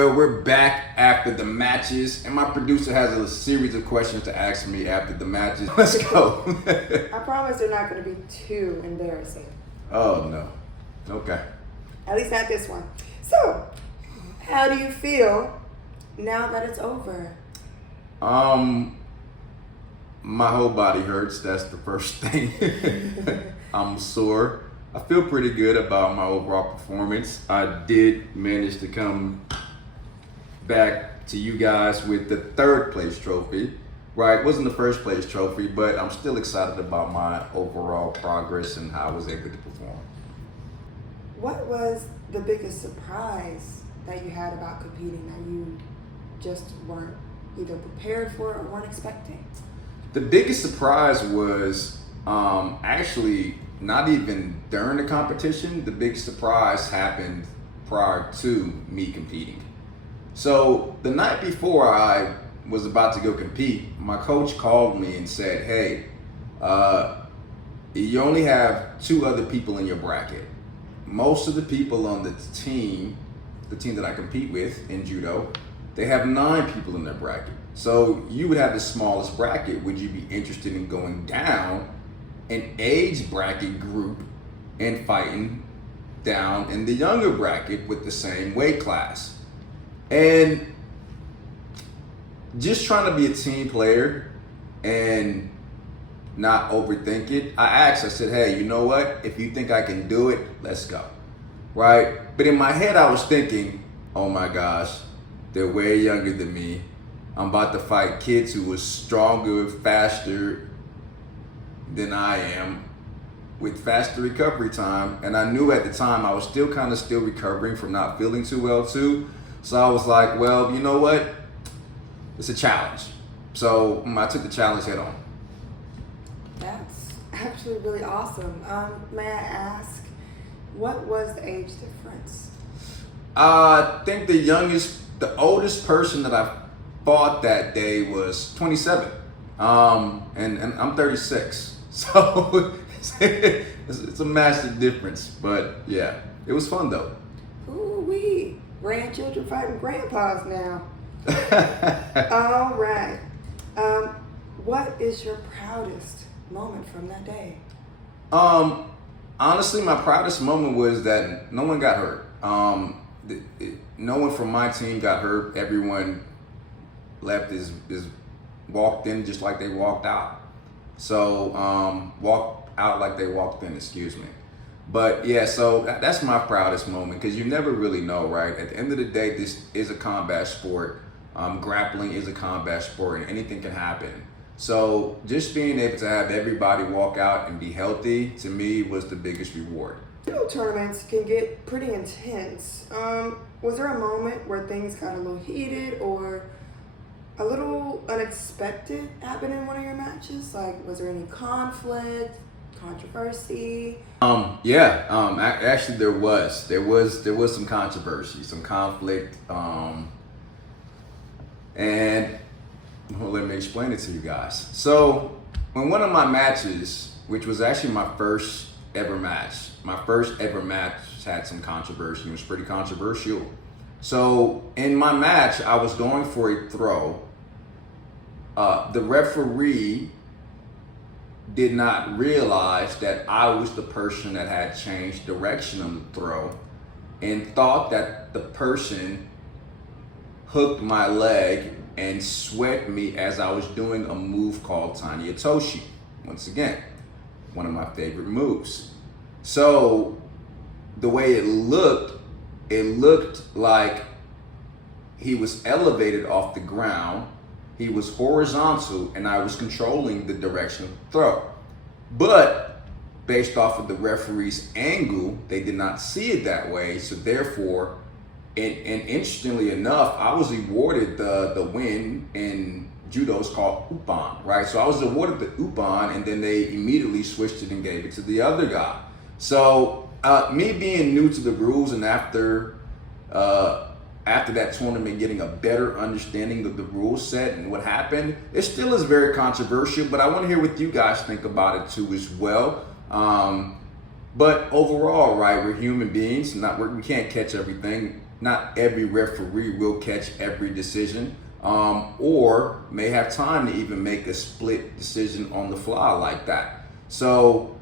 Well, we're back after the matches, and my producer has a series of questions to ask me after the matches. Let's go. I promise they're not going to be too embarrassing. Oh, no. Okay. At least not this one. So, how do you feel now that it's over? My whole body hurts. That's the first thing. I'm sore. I feel pretty good about my overall performance. I did manage to come back to you guys with the third place trophy. Right, wasn't the first place trophy, but I'm still excited about my overall progress and how I was able to perform. What was the biggest surprise that you had about competing that you just weren't either prepared for or weren't expecting? The biggest surprise was actually not even during the competition. The big surprise happened prior to me competing. So the night before I was about to go compete, my coach called me and said, hey, you only have 2 other people in your bracket. Most of the people on the team that I compete with in judo, they have 9 people in their bracket. So you would have the smallest bracket. Would you be interested in going down an age bracket group and fighting down in the younger bracket with the same weight class? And just trying to be a team player and not overthink it, I said, hey, you know what? If you think I can do it, let's go, right? But in my head, I was thinking, oh my gosh, they're way younger than me. I'm about to fight kids who are stronger, faster than I am, with faster recovery time. And I knew at the time I was still recovering from not feeling too well too. So I was like, well, you know what? It's a challenge. So I took the challenge head on. That's actually really awesome. May I ask, what was the age difference? I think the oldest person that I fought that day was 27. And I'm 36. So it's a massive difference. But yeah, it was fun though. Ooh-wee. Grandchildren fighting grandpas now. All right. What is your proudest moment from that day? Honestly, my proudest moment was that no one got hurt. No one from my team got hurt. Everyone left is walked in just like they walked out. So walked out like they walked in. Excuse me. But yeah, so that's my proudest moment because you never really know, right? At the end of the day, this is a combat sport. Grappling is a combat sport and anything can happen. So just being able to have everybody walk out and be healthy, to me, was the biggest reward. Judo tournaments can get pretty intense. Was there a moment where things got a little heated or a little unexpected happen in one of your matches? Like, was there any conflict, controversy? Actually there was some controversy, some conflict, and well, let me explain it to you guys. So in one of my matches, which was actually my first ever match had some controversy. It was pretty controversial. So in my match, I was going for a throw. The referee did not realize that I was the person that had changed direction on the throw and thought that the person hooked my leg and swept me as I was doing a move called Tanya Toshi. Once again, one of my favorite moves. So the way it looked like he was elevated off the ground. He was horizontal and I was controlling the direction of the throw. But based off of the referee's angle, they did not see it that way. So therefore, and interestingly enough, I was awarded the win in judo. It's called Uppan, right? So I was awarded the Uppan and then they immediately switched it and gave it to the other guy. So me being new to the rules and after that tournament, getting a better understanding of the rule set and what happened, it still is very controversial, but I want to hear what you guys think about it too as well. But overall, right, we're human beings, we can't catch everything. not every referee will catch every decision, or may have time to even make a split decision on the fly like that. So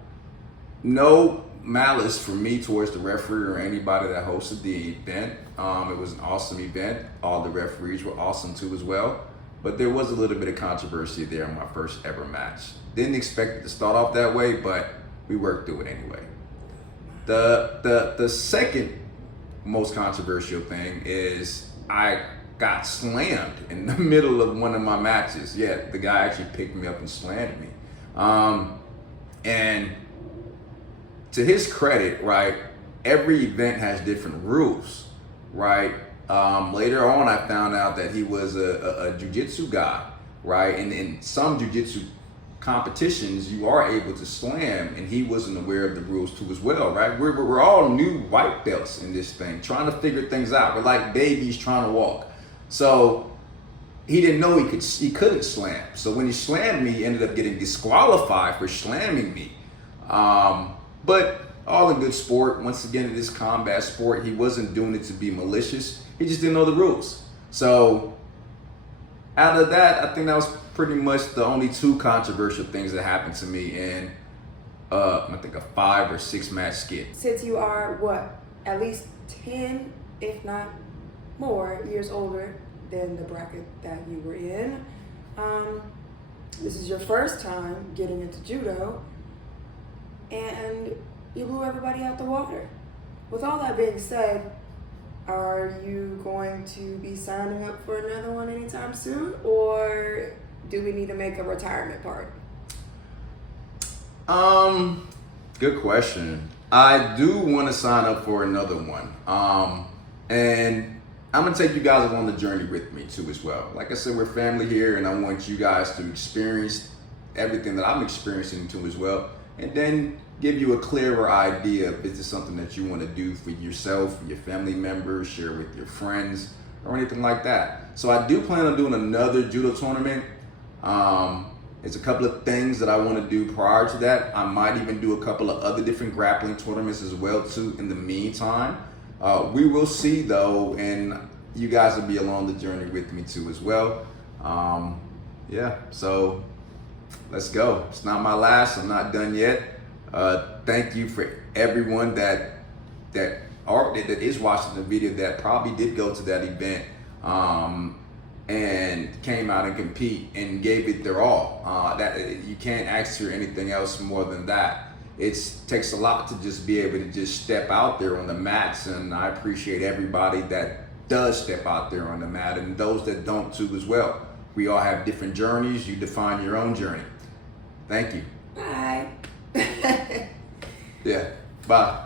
no malice for me towards the referee or anybody that hosted the event. It was an awesome event. All the referees were awesome too as well. But there was a little bit of controversy there in my first ever match. Didn't expect it to start off that way, but we worked through it anyway. The second most controversial thing is I got slammed in the middle of one of my matches. Yeah, the guy actually picked me up and slammed me. And to his credit, right, every event has different rules, right? Later on, I found out that he was a jiu-jitsu guy, right? And in some jiu-jitsu competitions, you are able to slam, and he wasn't aware of the rules too as well, right? We're all new white belts in this thing, trying to figure things out. We're like babies trying to walk. So he didn't know he couldn't slam. So when he slammed me, he ended up getting disqualified for slamming me. But all in good sport. Once again, it is combat sport. He wasn't doing it to be malicious. He just didn't know the rules. So out of that, I think that was pretty much the only two controversial things that happened to me in, I think a 5 or 6 match skit. Since you are, what, at least 10, if not more, years older than the bracket that you were in, this is your first time getting into judo, and you blew everybody out the water. With all that being said, are you going to be signing up for another one anytime soon, or do we need to make a retirement party? Good question. I do want to sign up for another one. And I'm gonna take you guys along the journey with me too as well. Like I said, we're family here, and I want you guys to experience everything that I'm experiencing too as well, and then give you a clearer idea if this is something that you want to do for yourself, for your family members, share with your friends, or anything like that. So I do plan on doing another judo tournament. There's a couple of things that I want to do prior to that. I might even do a couple of other different grappling tournaments as well too in the meantime. We will see though, and you guys will be along the journey with me too as well. Yeah, so let's go. It's not my last, I'm not done yet. Thank you for everyone that is watching the video that probably did go to that event and came out and compete and gave it their all. That you can't ask for anything else more than that. It takes a lot to just be able to just step out there on the mats, and I appreciate everybody that does step out there on the mat and those that don't too as well. We all have different journeys. You define your own journey. Thank you. Bye. Yeah, bye.